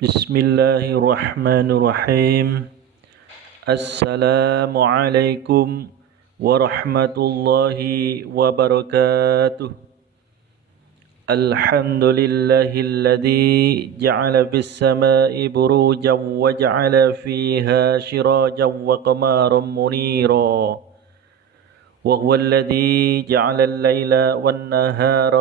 Bismillahirrahmanirrahim. Assalamualaikum warahmatullahi wabarakatuh. Alhamdulillahilladzi ja'ala fis samai burujan wa ja'ala fiha sirajan wa qamaran munira. وهو الذي جعل الليل والنهار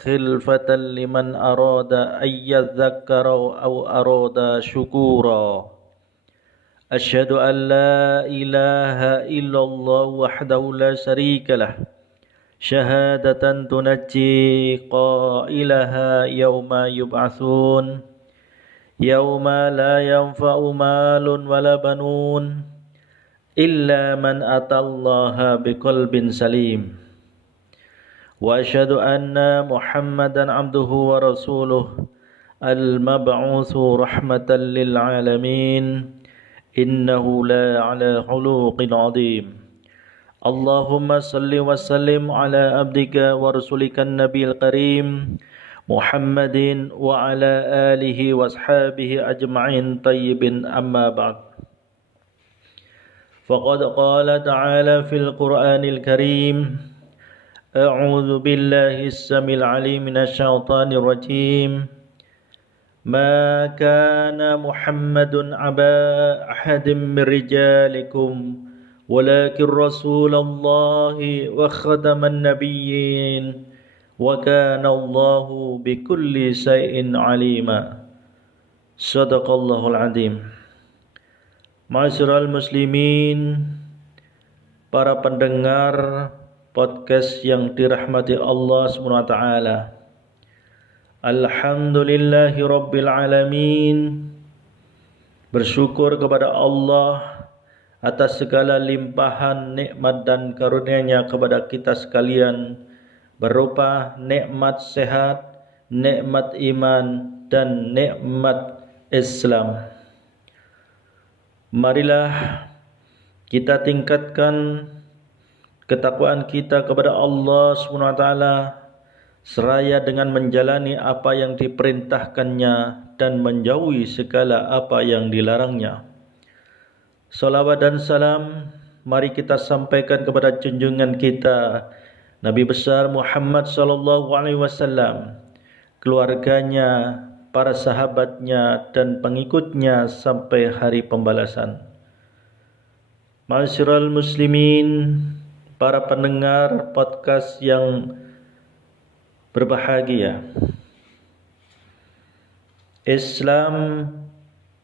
خلفة لمن أراد أن يذكر أو أراد شكورا أشهد أن لا إله إلا الله وحده لا شريك له شهادة تنجي قائلها يوم يبعثون يوم لا ينفع مال ولا بنون إلا من أتى الله بقلب سليم وأشهد أن محمدا عبده ورسوله المبعوث رحمة للعالمين إنه لا على خلق عظيم اللهم صل وسلم على عبدك ورسولك النبي الكريم محمد وعلى آله وأصحابه أجمعين طيبين أما بعد فقد قال تعالى في القرآن الكريم أعوذ بالله السميع العليم من الشيطان الرجيم ما كان محمد أبا أحد من رجالكم ولكن رسول الله وخاتم النبيين وكان الله بكل شيء عليما صدق الله العظيم. Ma'asyiral muslimin, para pendengar podcast yang dirahmati Allah SWT. Alhamdulillahi Rabbil Alamin. Bersyukur kepada Allah atas segala limpahan nikmat dan karunia-Nya kepada kita sekalian, berupa nikmat sehat, nikmat iman, dan nikmat Islam. Marilah kita tingkatkan ketakwaan kita kepada Allah SWT seraya dengan menjalani apa yang diperintahkannya dan menjauhi segala apa yang dilarangnya. Salawat dan salam mari kita sampaikan kepada junjungan kita Nabi besar Muhammad SAW, keluarganya, para sahabatnya dan pengikutnya sampai hari pembalasan. Ma'asyiral muslimin, para pendengar podcast yang berbahagia. Islam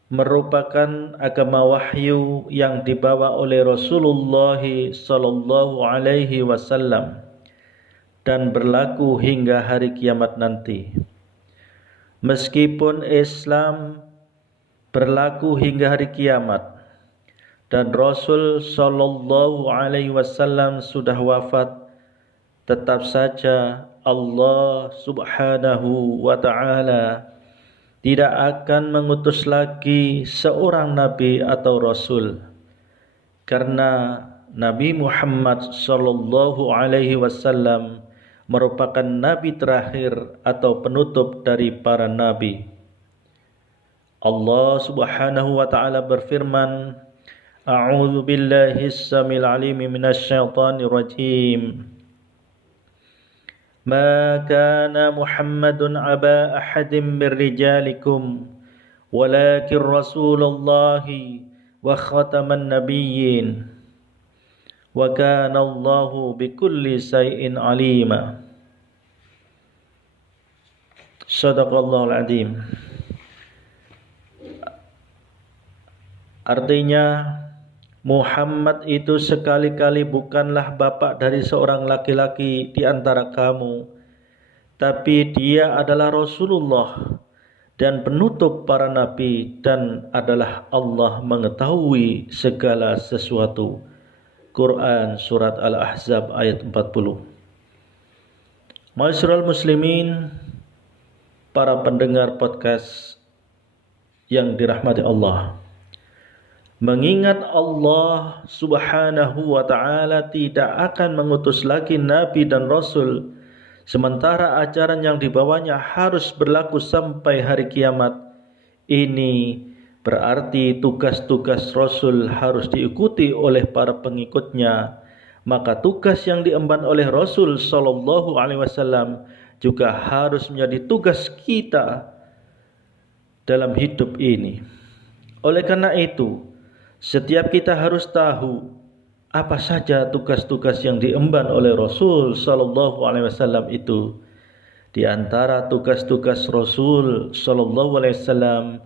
merupakan agama wahyu yang dibawa oleh Rasulullah sallallahu alaihi wasallam dan berlaku hingga hari kiamat nanti. Meskipun Islam berlaku hingga hari kiamat dan Rasul sallallahu alaihi wasallam sudah wafat, tetap saja Allah Subhanahu wa taala tidak akan mengutus lagi seorang nabi atau rasul, karena Nabi Muhammad sallallahu alaihi wasallam merupakan nabi terakhir atau penutup dari para nabi. Allah Subhanahu wa taala berfirman, A'udzu billahi as-samil alim minasy syaithanir rajim. Ma kana Muhammadun aba ahadin min rijalikum walakin Rasulullahi wa khataman nabiyyin. Wa kana Allahu bikulli shay'in alima. Shadaqallahul azim. Artinya, Muhammad itu sekali-kali bukanlah bapak dari seorang laki-laki di antara kamu, tapi dia adalah Rasulullah dan penutup para nabi, dan adalah Allah mengetahui segala sesuatu. Quran Surat Al-Ahzab ayat 40. Ma'asyiral muslimin, para pendengar podcast yang dirahmati Allah, mengingat Allah Subhanahu wa ta'ala tidak akan mengutus lagi nabi dan rasul, sementara ajaran yang dibawanya harus berlaku sampai hari kiamat, Ini berarti tugas-tugas Rasul harus diikuti oleh para pengikutnya. Maka tugas yang diemban oleh Rasul sallallahu alaihi wasallam juga harus menjadi tugas kita dalam hidup ini. Oleh karena itu, setiap kita harus tahu apa saja tugas-tugas yang diemban oleh Rasul sallallahu alaihi wasallam itu. Di antara tugas-tugas Rasul sallallahu alaihi wasallam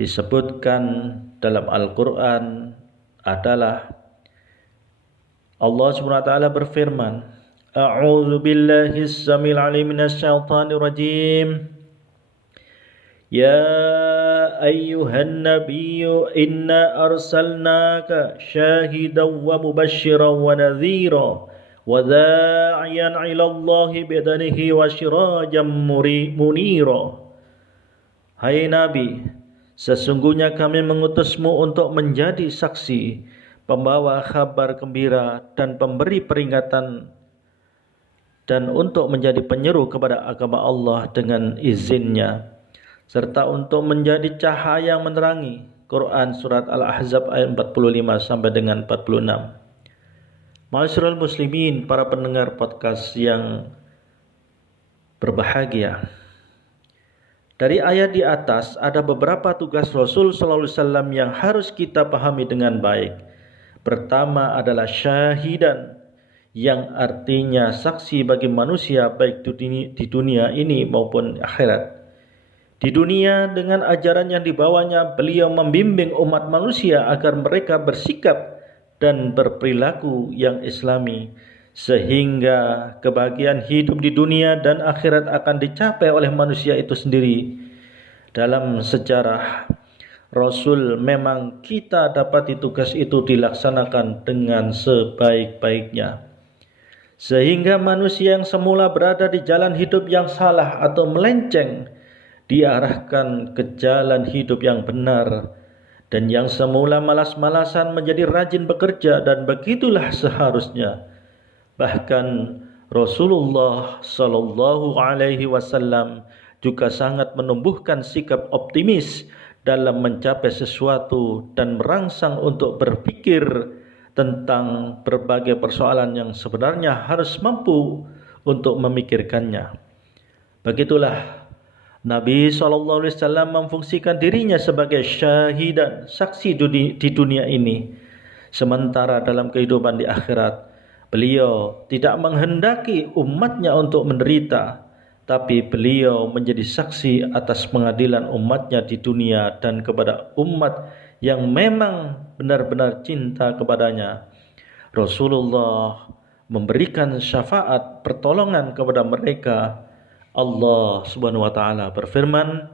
disebutkan dalam Al-Qur'an adalah Allah Subhanahu wa taala berfirman, A'udzu billahi as-samil 'alim minasy syaithanir rajim. Ya ayyuhan nabiyyu inna arsalnaka syahidan wa mubasysyiran wa nadhira wa da'iyan 'ila Allahi bi'idnihi wa sirajan munira. Hai Nabi, sesungguhnya kami mengutusmu untuk menjadi saksi, pembawa kabar gembira dan pemberi peringatan, dan untuk menjadi penyeru kepada agama Allah dengan izinnya, serta untuk menjadi cahaya yang menerangi. Quran Surat Al-Ahzab ayat 45 sampai dengan 46. Ma'asyiral muslimin, para pendengar podcast yang berbahagia. Dari ayat di atas ada beberapa tugas Rasul sallallahu alaihi wasallam yang harus kita pahami dengan baik. Pertama adalah syahidan, yang artinya saksi bagi manusia baik di dunia ini maupun akhirat. Di dunia, dengan ajaran yang dibawanya, beliau membimbing umat manusia agar mereka bersikap dan berperilaku yang islami, sehingga kebahagiaan hidup di dunia dan akhirat akan dicapai oleh manusia itu sendiri. Dalam sejarah Rasul memang kita dapati tugas itu dilaksanakan dengan sebaik-baiknya, sehingga manusia yang semula berada di jalan hidup yang salah atau melenceng diarahkan ke jalan hidup yang benar, dan yang semula malas-malasan menjadi rajin bekerja, dan begitulah seharusnya. Bahkan Rasulullah sallallahu alaihi wasallam juga sangat menumbuhkan sikap optimis dalam mencapai sesuatu dan merangsang untuk berpikir tentang berbagai persoalan yang sebenarnya harus mampu untuk memikirkannya. Begitulah Nabi SAW memfungsikan dirinya sebagai syahidan, saksi di dunia ini. Sementara dalam kehidupan di akhirat, beliau tidak menghendaki umatnya untuk menderita, tapi beliau menjadi saksi atas pengadilan umatnya di dunia dan kepada umat yang memang benar-benar cinta kepadanya. Rasulullah memberikan syafaat pertolongan kepada mereka. Allah Subhanahu wa taala berfirman,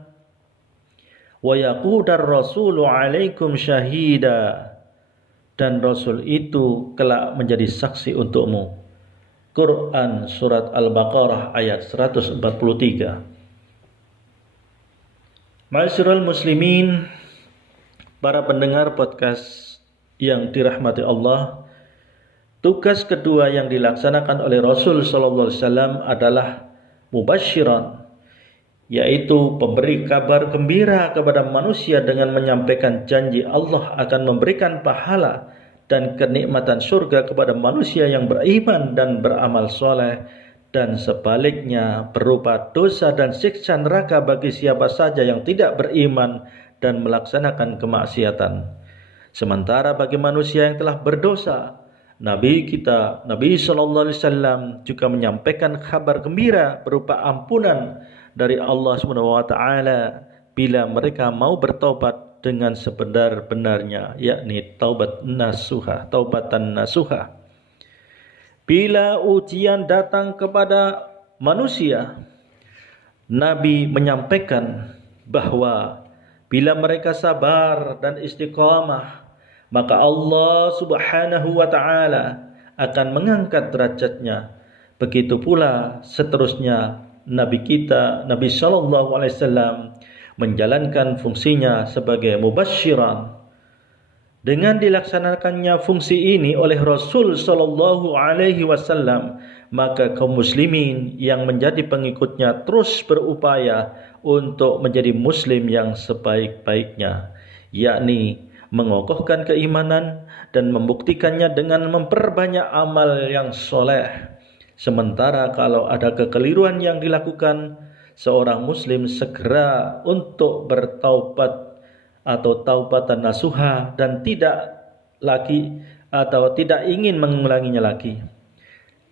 "Wa yaqudar rasulu 'alaikum syahida." Dan Rasul itu kelak menjadi saksi untukmu. Quran Surat Al-Baqarah ayat 143. Ma'asyiral muslimin, para pendengar podcast yang dirahmati Allah, tugas kedua yang dilaksanakan oleh Rasul sallallahu alaihi wasallam adalah mubasyiran, yaitu pemberi kabar gembira kepada manusia dengan menyampaikan janji Allah akan memberikan pahala dan kenikmatan surga kepada manusia yang beriman dan beramal soleh, dan sebaliknya berupa dosa dan siksa neraka bagi siapa saja yang tidak beriman dan melaksanakan kemaksiatan. Sementara bagi manusia yang telah berdosa, Nabi sallallahu alaihi wasallam juga menyampaikan kabar gembira berupa ampunan dari Allah Subhanahu wa taala bila mereka mau bertobat dengan sebenar-benarnya, yakni taubatan nasuha. Bila ujian datang kepada manusia, Nabi menyampaikan bahwa bila mereka sabar dan istiqamah, maka Allah Subhanahu wa taala akan mengangkat derajatnya. Begitu pula seterusnya Nabi kita, Nabi sallallahu alaihi wasallam, menjalankan fungsinya sebagai mubasyiran. Dengan dilaksanakannya fungsi ini oleh Rasul sallallahu alaihi wasallam, maka kaum muslimin yang menjadi pengikutnya terus berupaya untuk menjadi muslim yang sebaik-baiknya, yakni mengokohkan keimanan dan membuktikannya dengan memperbanyak amal yang soleh. Sementara kalau ada kekeliruan yang dilakukan, seorang muslim segera untuk bertaubat atau taubatan nasuha dan tidak lagi atau tidak ingin mengulanginya lagi.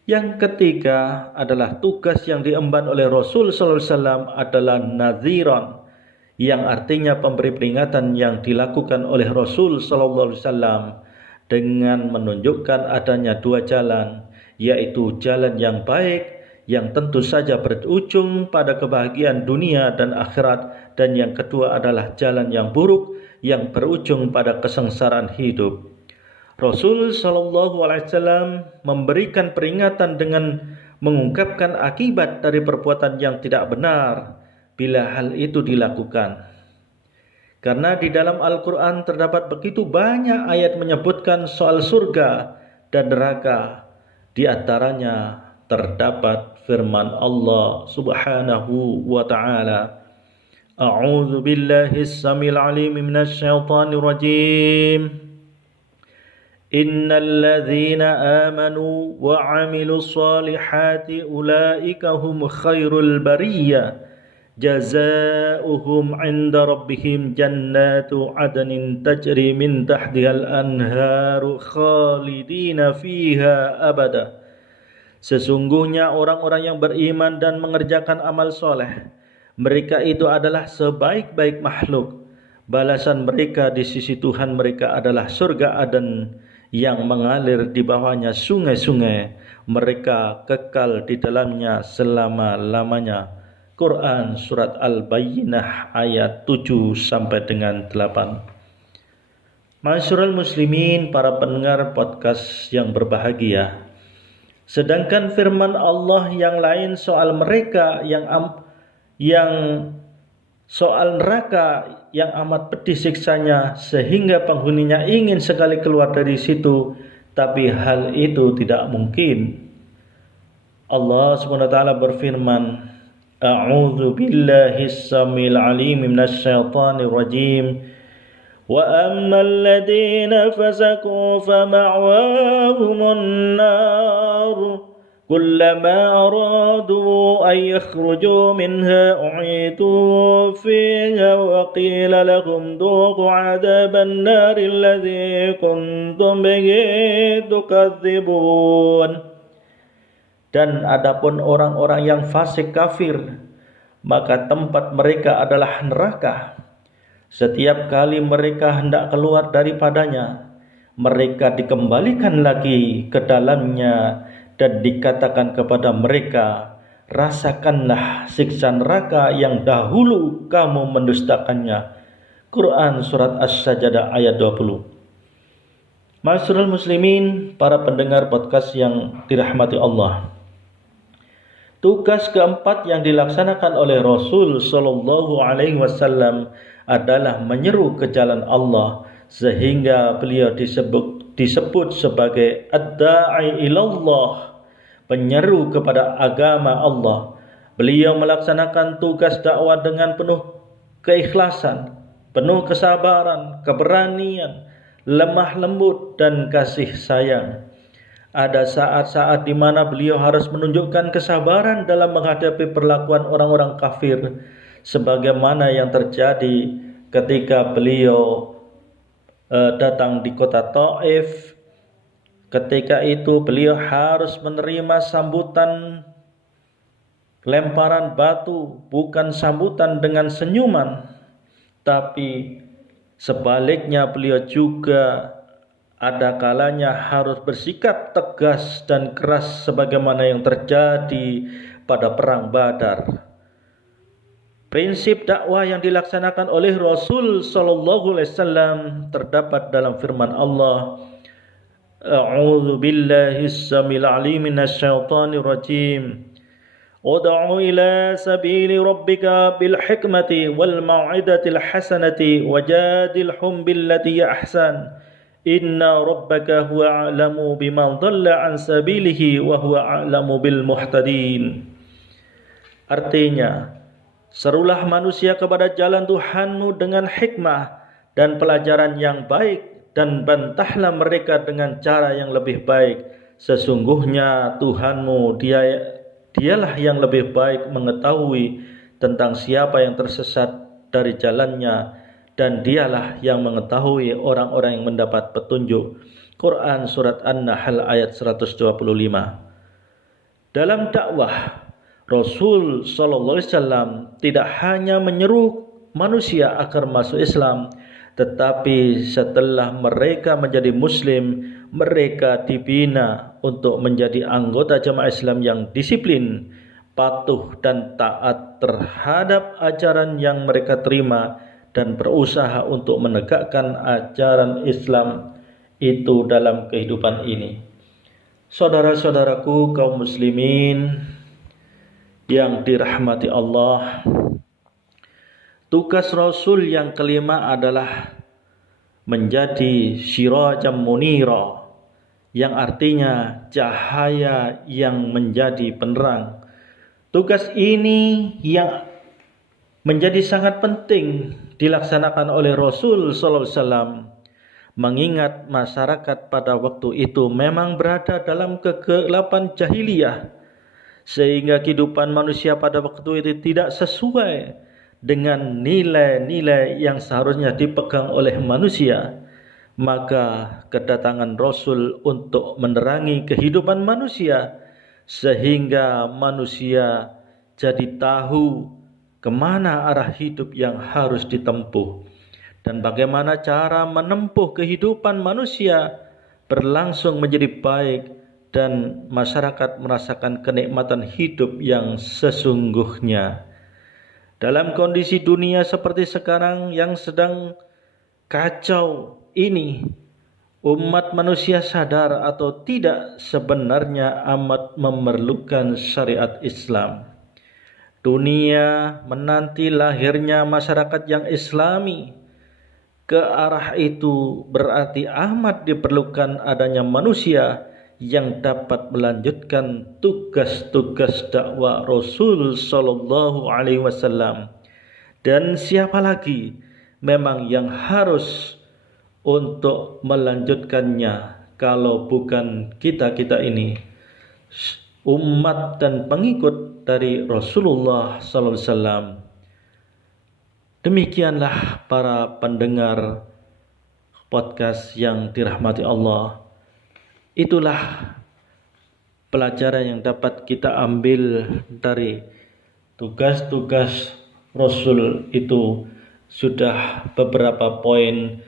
Yang ketiga adalah tugas yang diemban oleh Rasul sallallahu alaihi wasallam adalah nadhiran, yang artinya pemberi peringatan yang dilakukan oleh Rasul sallallahu alaihi wasallam dengan menunjukkan adanya dua jalan, yaitu jalan yang baik yang tentu saja berujung pada kebahagiaan dunia dan akhirat, dan yang kedua adalah jalan yang buruk yang berujung pada kesengsaraan hidup. Rasul sallallahu alaihi wasallam memberikan peringatan dengan mengungkapkan akibat dari perbuatan yang tidak benar bila hal itu dilakukan. Karena di dalam Al-Quran terdapat begitu banyak ayat menyebutkan soal surga dan neraka. Di antaranya terdapat firman Allah Subhanahu wa taala, A'udzu billahi as-samil 'alim minasy syaithanir rajim. Innal ladzina amanu wa 'amilus shalihati ulaika hum khairul bariyah. Jazaohum 'inda rabbihim jannatu 'adnin tajri min tahtihal anharu khalidina fiha abada. Sesungguhnya orang-orang yang beriman dan mengerjakan amal soleh, mereka itu adalah sebaik-baik makhluk. Balasan mereka di sisi Tuhan mereka adalah surga Aden yang mengalir di bawahnya sungai-sungai. Mereka kekal di dalamnya selama-lamanya. Quran Surat Al-Bayyinah ayat 7 sampai dengan 8. Masyarul muslimin, para pendengar podcast yang berbahagia. Sedangkan firman Allah yang lain soal mereka yang soal neraka yang amat pedih siksanya sehingga penghuninya ingin sekali keluar dari situ, tapi hal itu tidak mungkin. Allah Subhanahu wa taala berfirman, A'udzu billahi as-samil 'alim minasy syaithanir rajim. وَأَمَّا الَّذِينَ فَسَقُوا فَمَأْوَاهُمُ النَّارُ كُلَّمَا أَرَادُوا أَن يَخْرُجُوا مِنْهَا أُعِيدُوا فِيهَا وَقِيلَ لَهُمْ ذُوقُوا عَذَابَ النَّارِ الَّذِي كُنتُمْ بِهِ تُكَذِّبُونَ. Dan adapun orang-orang yang fasik kafir, maka tempat mereka adalah neraka. Setiap kali mereka hendak keluar daripadanya, mereka dikembalikan lagi ke dalamnya dan dikatakan kepada mereka, rasakanlah siksa neraka yang dahulu kamu mendustakannya. Quran Surat As-Sajdah ayat 20. Masyarul muslimin, para pendengar podcast yang dirahmati Allah. Tugas keempat yang dilaksanakan oleh Rasul sallallahu alaihi wasallam adalah menyeru ke jalan Allah, sehingga beliau disebut sebagai ad-da'i ilallah, penyeru kepada agama Allah. Beliau melaksanakan tugas dakwah dengan penuh keikhlasan, penuh kesabaran, keberanian, lemah lembut dan kasih sayang. Ada saat-saat di mana beliau harus menunjukkan kesabaran dalam menghadapi perlakuan orang-orang kafir, sebagaimana yang terjadi ketika beliau datang di kota Taif. Ketika itu beliau harus menerima sambutan lemparan batu, bukan sambutan dengan senyuman, tapi sebaliknya beliau juga ada kalanya harus bersikap tegas dan keras sebagaimana yang terjadi pada perang Badar. Prinsip dakwah yang dilaksanakan oleh Rasul sallallahu alaihi wasallam terdapat dalam firman Allah, A'udzu billahi as-samil 'alim minasy syaithanir rajim. Ud'u ila sabili rabbika bil hikmati wal mau'izatil hasanati wajadilhum billati ahsan. Inna rabbaka huwa a'lamu biman dhalla an sabilihi wa huwa a'lamu bil muhtadin. Artinya, serulah manusia kepada jalan Tuhanmu dengan hikmah dan pelajaran yang baik, dan bantahlah mereka dengan cara yang lebih baik. Sesungguhnya Tuhanmu, dialah yang lebih baik mengetahui tentang siapa yang tersesat dari jalannya, dan dialah yang mengetahui orang-orang yang mendapat petunjuk. Quran Surat An-Nahl ayat 125. Dalam dakwah, Rasul sallallahu alaihi wasallam tidak hanya menyeru manusia agar masuk Islam, tetapi setelah mereka menjadi muslim, mereka dibina untuk menjadi anggota jamaah Islam yang disiplin, patuh dan taat terhadap ajaran yang mereka terima, dan berusaha untuk menegakkan ajaran Islam itu dalam kehidupan ini. Saudara-saudaraku kaum muslimin yang dirahmati Allah, tugas Rasul yang kelima adalah menjadi sirajam munira, yang artinya cahaya yang menjadi penerang. Tugas ini yang menjadi sangat penting dilaksanakan oleh Rasul sallallahu alaihi wasallam, mengingat masyarakat pada waktu itu memang berada dalam kegelapan jahiliyah, sehingga kehidupan manusia pada waktu itu tidak sesuai dengan nilai-nilai yang seharusnya dipegang oleh manusia. Maka kedatangan Rasul untuk menerangi kehidupan manusia, sehingga manusia jadi tahu kemana arah hidup yang harus ditempuh, dan bagaimana cara menempuh kehidupan manusia berlangsung menjadi baik, dan masyarakat merasakan kenikmatan hidup yang sesungguhnya. Dalam kondisi dunia seperti sekarang yang sedang kacau ini, umat manusia sadar atau tidak sebenarnya amat memerlukan syariat Islam. Dunia menanti lahirnya masyarakat yang islami. Ke arah itu berarti amat diperlukan adanya manusia yang dapat melanjutkan tugas-tugas dakwah Rasul sallallahu alaihi wasallam. Dan siapa lagi memang yang harus untuk melanjutkannya kalau bukan kita-kita ini, umat dan pengikut dari Rasulullah sallallahu alaihi wasallam. Demikianlah para pendengar podcast yang dirahmati Allah. Itulah pelajaran yang dapat kita ambil dari tugas-tugas Rasul itu. Sudah beberapa poin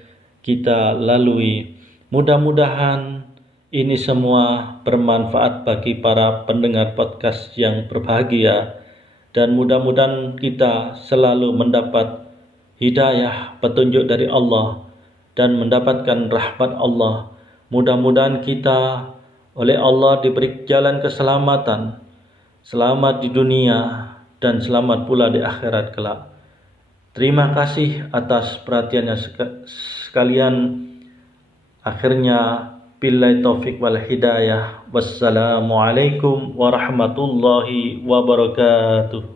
kita lalui. Mudah-mudahan ini semua bermanfaat bagi para pendengar podcast yang berbahagia, dan mudah-mudahan kita selalu mendapat hidayah, petunjuk dari Allah, dan mendapatkan rahmat Allah. Mudah-mudahan kita oleh Allah diberi jalan keselamatan, selamat di dunia dan selamat pula di akhirat kelak. Terima kasih atas perhatiannya sekalian. Akhirnya, billahi taufik wal hidayah. Wassalamualaikum warahmatullahi wabarakatuh.